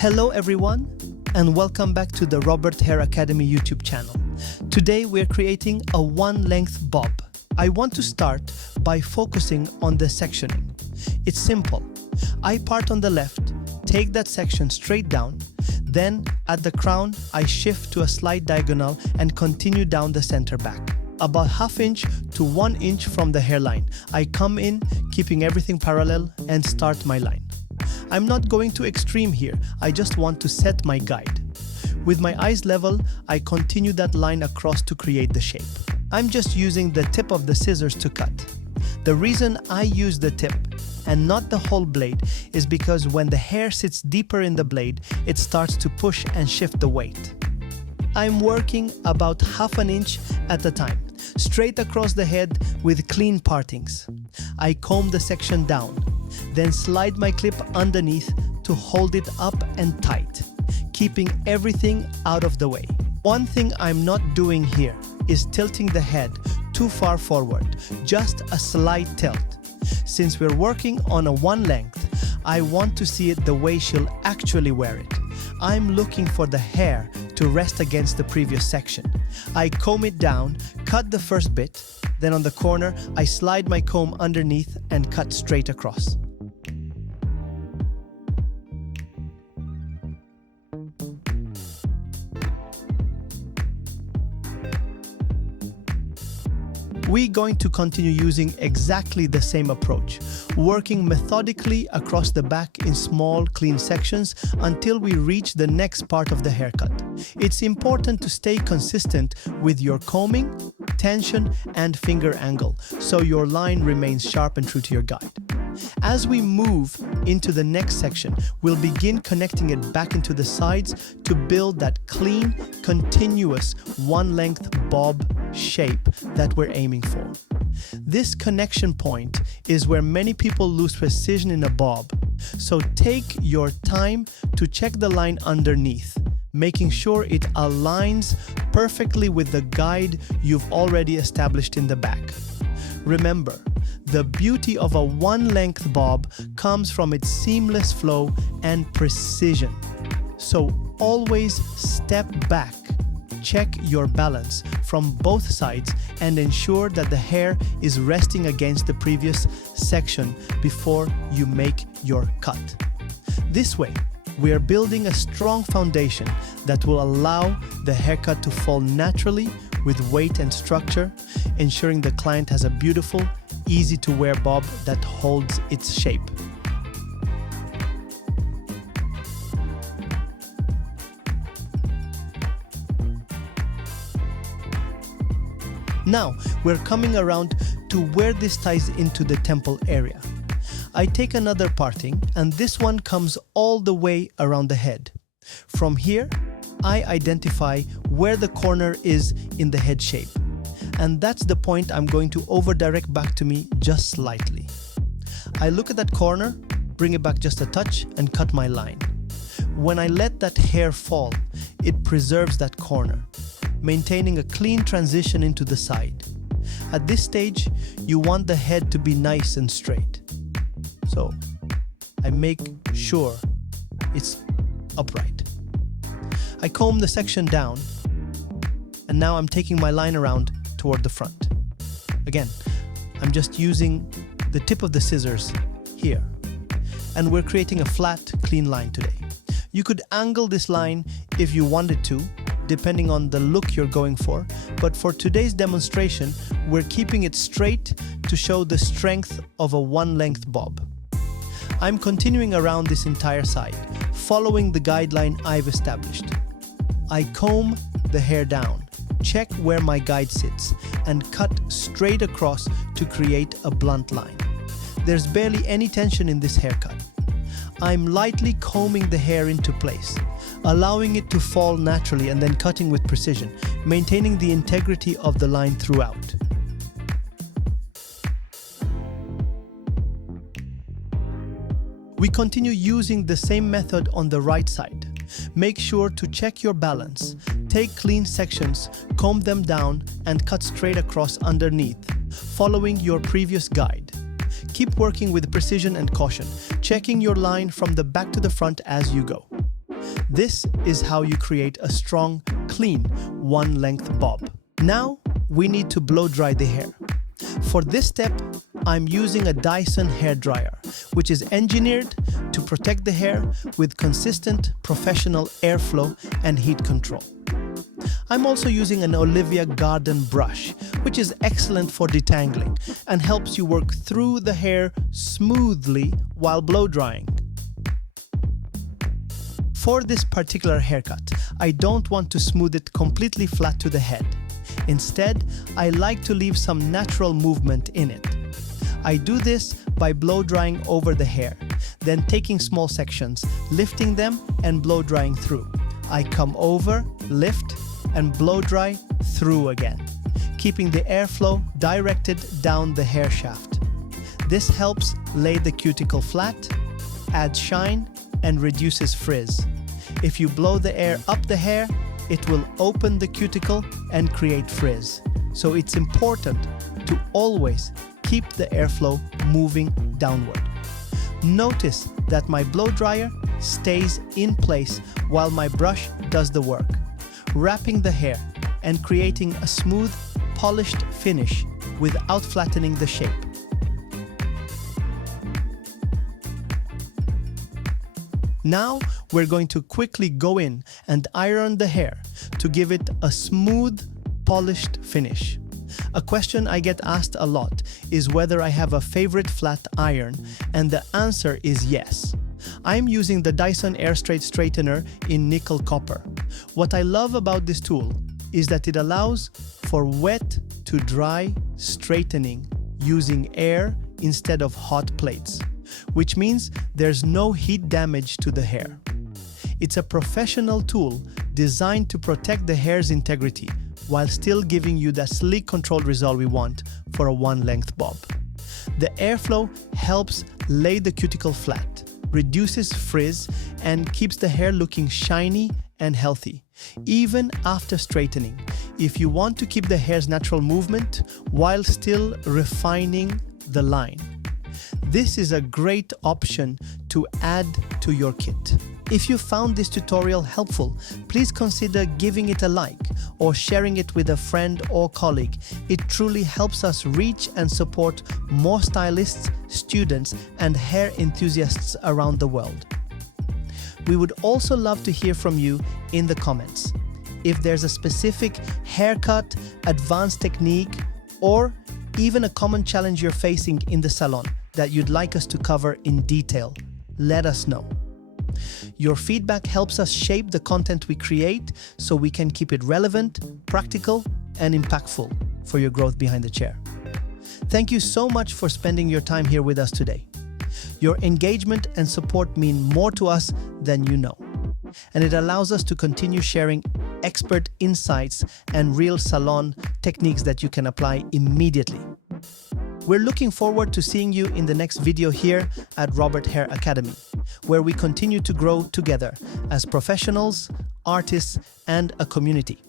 Hello everyone, and welcome back to the Robert Hair Academy YouTube channel. Today we're creating a one-length bob. I want to start by focusing on the sectioning. It's simple. I part on the left, take that section straight down, then at the crown I shift to a slight diagonal and continue down the center back. About ½ inch to 1 inch from the hairline, I come in, keeping everything parallel, and start my line. I'm not going too extreme here, I just want to set my guide. With my eyes level, I continue that line across to create the shape. I'm just using the tip of the scissors to cut. The reason I use the tip and not the whole blade is because when the hair sits deeper in the blade, it starts to push and shift the weight. I'm working about ½ inch at a time, straight across the head with clean partings. I comb the section down, then slide my clip underneath to hold it up and tight, keeping everything out of the way. One thing I'm not doing here is tilting the head too far forward, just a slight tilt. Since we're working on a one length, I want to see it the way she'll actually wear it. I'm looking for the hair to rest against the previous section. I comb it down, cut the first bit, then on the corner, I slide my comb underneath and cut straight across. We're going to continue using exactly the same approach, working methodically across the back in small, clean sections until we reach the next part of the haircut. It's important to stay consistent with your combing, tension, and finger angle, so your line remains sharp and true to your guide. As we move into the next section, we'll begin connecting it back into the sides to build that clean, continuous, one-length bob shape that we're aiming for. This connection point is where many people lose precision in a bob, so take your time to check the line underneath, making sure it aligns perfectly with the guide you've already established in the back. Remember, the beauty of a one-length bob comes from its seamless flow and precision. So always step back, check your balance from both sides, and ensure that the hair is resting against the previous section before you make your cut. This way, we are building a strong foundation that will allow the haircut to fall naturally with weight and structure, ensuring the client has a beautiful, easy-to-wear bob that holds its shape. Now, we're coming around to where this ties into the temple area. I take another parting, and this one comes all the way around the head. From here, I identify where the corner is in the head shape. And that's the point I'm going to over-direct back to me just slightly. I look at that corner, bring it back just a touch, and cut my line. When I let that hair fall, it preserves that corner, maintaining a clean transition into the side. At this stage, you want the head to be nice and straight. So, I make sure it's upright. I comb the section down, and now I'm taking my line around toward the front. Again, I'm just using the tip of the scissors here, and we're creating a flat, clean line today. You could angle this line if you wanted to, depending on the look you're going for, but for today's demonstration, we're keeping it straight to show the strength of a one-length bob. I'm continuing around this entire side, following the guideline I've established. I comb the hair down, check where my guide sits, and cut straight across to create a blunt line. There's barely any tension in this haircut. I'm lightly combing the hair into place, allowing it to fall naturally and then cutting with precision, maintaining the integrity of the line throughout. We continue using the same method on the right side. Make sure to check your balance, take clean sections, comb them down, and cut straight across underneath, following your previous guide. Keep working with precision and caution, checking your line from the back to the front as you go. This is how you create a strong, clean, one-length bob. Now, we need to blow dry the hair. For this step, I'm using a Dyson hair dryer, which is engineered to protect the hair with consistent, professional airflow and heat control. I'm also using an Olivia Garden brush, which is excellent for detangling and helps you work through the hair smoothly while blow drying. For this particular haircut, I don't want to smooth it completely flat to the head. Instead, I like to leave some natural movement in it. I do this by blow drying over the hair, then taking small sections, lifting them and blow drying through. I come over, lift, and blow dry through again, keeping the airflow directed down the hair shaft. This helps lay the cuticle flat, adds shine, and reduces frizz. If you blow the air up the hair, it will open the cuticle and create frizz. So it's important to always keep the airflow moving downward. Notice that my blow dryer stays in place while my brush does the work, wrapping the hair and creating a smooth, polished finish without flattening the shape. Now we're going to quickly go in and iron the hair to give it a smooth, polished finish. A question I get asked a lot is whether I have a favorite flat iron, and the answer is yes. I'm using the Dyson Air Straight Straightener in nickel copper. What I love about this tool is that it allows for wet to dry straightening using air instead of hot plates, which means there's no heat damage to the hair. It's a professional tool designed to protect the hair's integrity while still giving you that sleek, controlled result we want for a one-length bob. The airflow helps lay the cuticle flat, reduces frizz, and keeps the hair looking shiny and healthy, even after straightening, if you want to keep the hair's natural movement while still refining the line. This is a great option to add to your kit. If you found this tutorial helpful, please consider giving it a like or sharing it with a friend or colleague. It truly helps us reach and support more stylists, students, and hair enthusiasts around the world. We would also love to hear from you in the comments. If there's a specific haircut, advanced technique, or even a common challenge you're facing in the salon that you'd like us to cover in detail, let us know. Your feedback helps us shape the content we create so we can keep it relevant, practical, and impactful for your growth behind the chair. Thank you so much for spending your time here with us today. Your engagement and support mean more to us than you know, and it allows us to continue sharing expert insights and real salon techniques that you can apply immediately. We're looking forward to seeing you in the next video here at Robert Hair Academy, where we continue to grow together as professionals, artists, and a community.